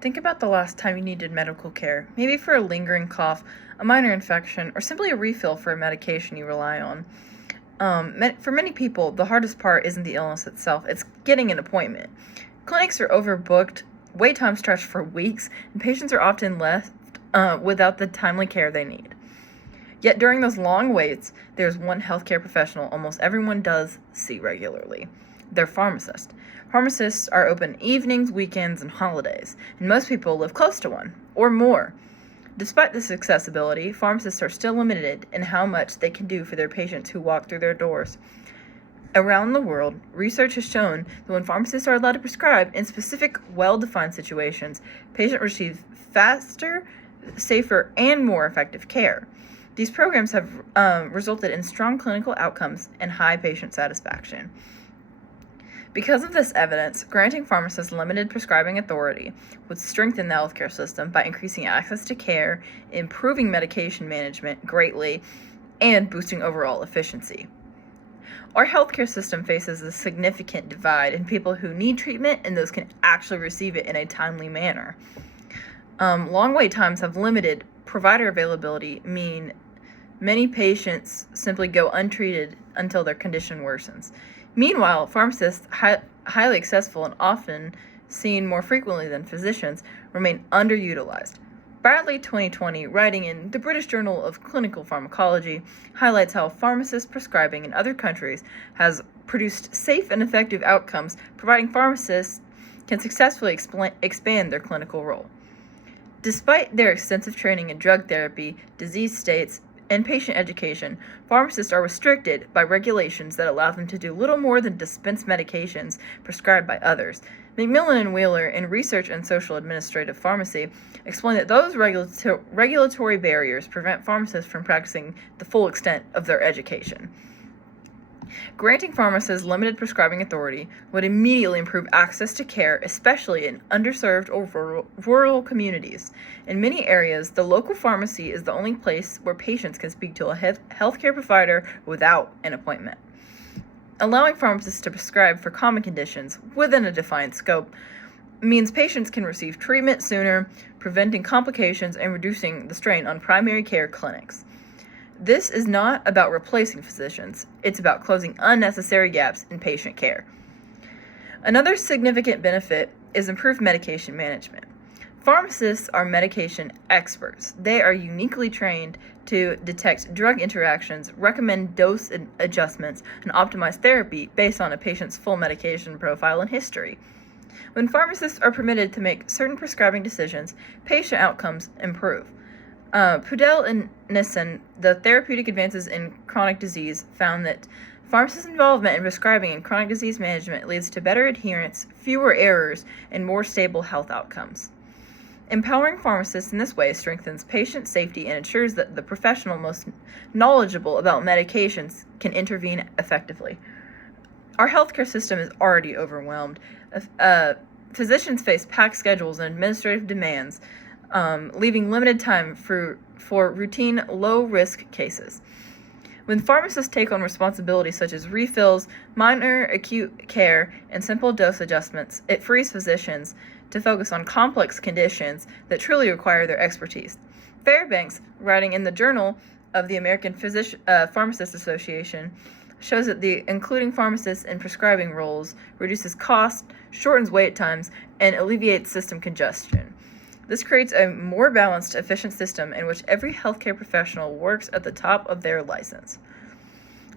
Think about the last time you needed medical care, maybe for a lingering cough, a minor infection, or simply a refill for a medication you rely on. For many people, the hardest part isn't the illness itself, it's getting an appointment. Clinics are overbooked, wait times stretch for weeks, and patients are often left without the timely care they need. Yet during those long waits, there's one healthcare professional almost everyone does see regularly. They're pharmacists. Pharmacists are open evenings, weekends, and holidays, and most people live close to one, or more. Despite this accessibility, pharmacists are still limited in how much they can do for their patients who walk through their doors. Around the world, research has shown that when pharmacists are allowed to prescribe in specific, well-defined situations, patients receive faster, safer, and more effective care. These programs have resulted in strong clinical outcomes and high patient satisfaction. Because of this evidence, granting pharmacists limited prescribing authority would strengthen the healthcare system by increasing access to care, improving medication management greatly, and boosting overall efficiency. Our healthcare system faces a significant divide in people who need treatment and those who can actually receive it in a timely manner. Long wait times have limited provider availability, mean many patients simply go untreated until their condition worsens. Meanwhile, pharmacists, highly accessible and often seen more frequently than physicians, remain underutilized. Bradley 2020, writing in the British Journal of Clinical Pharmacology, highlights how pharmacist prescribing in other countries has produced safe and effective outcomes, providing pharmacists can successfully expand their clinical role. Despite their extensive training in drug therapy, disease states, and patient education, pharmacists are restricted by regulations that allow them to do little more than dispense medications prescribed by others. McMillan and Wheeler, in Research and Social Administrative Pharmacy, explain that those regulatory barriers prevent pharmacists from practicing the full extent of their education. Granting pharmacists limited prescribing authority would immediately improve access to care, especially in underserved or rural communities. In many areas, the local pharmacy is the only place where patients can speak to a healthcare provider without an appointment. Allowing pharmacists to prescribe for common conditions within a defined scope means patients can receive treatment sooner, preventing complications and reducing the strain on primary care clinics. This is not about replacing physicians, it's about closing unnecessary gaps in patient care. Another significant benefit is improved medication management. Pharmacists are medication experts. They are uniquely trained to detect drug interactions, recommend dose adjustments, and optimize therapy based on a patient's full medication profile and history. When pharmacists are permitted to make certain prescribing decisions, patient outcomes improve. Pudell and Nissen, the Therapeutic Advances in Chronic Disease, found that pharmacists' involvement in prescribing and chronic disease management leads to better adherence, fewer errors, and more stable health outcomes. Empowering pharmacists in this way strengthens patient safety and ensures that the professional most knowledgeable about medications can intervene effectively. Our healthcare system is already overwhelmed. Physicians face packed schedules and administrative demands, leaving limited time for routine, low-risk cases. When pharmacists take on responsibilities such as refills, minor acute care, and simple dose adjustments, it frees physicians to focus on complex conditions that truly require their expertise. Fairbanks, writing in the Journal of the American Pharmacists Association, shows that including pharmacists in prescribing roles reduces cost, shortens wait times, and alleviates system congestion. This creates a more balanced, efficient system in which every healthcare professional works at the top of their license.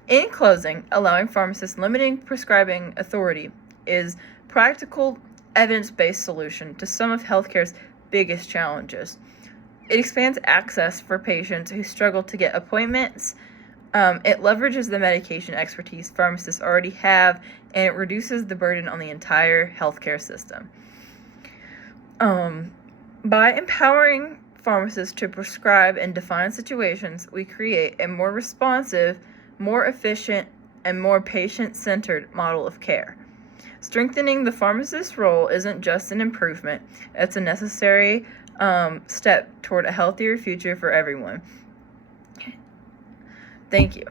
In closing, allowing pharmacists limiting prescribing authority is practical, evidence-based solution to some of healthcare's biggest challenges. It expands access for patients who struggle to get appointments. It leverages the medication expertise pharmacists already have, and it reduces the burden on the entire healthcare system. By empowering pharmacists to prescribe in defined situations, we create a more responsive, more efficient, and more patient-centered model of care. Strengthening the pharmacist's role isn't just an improvement, it's a necessary step toward a healthier future for everyone. Thank you.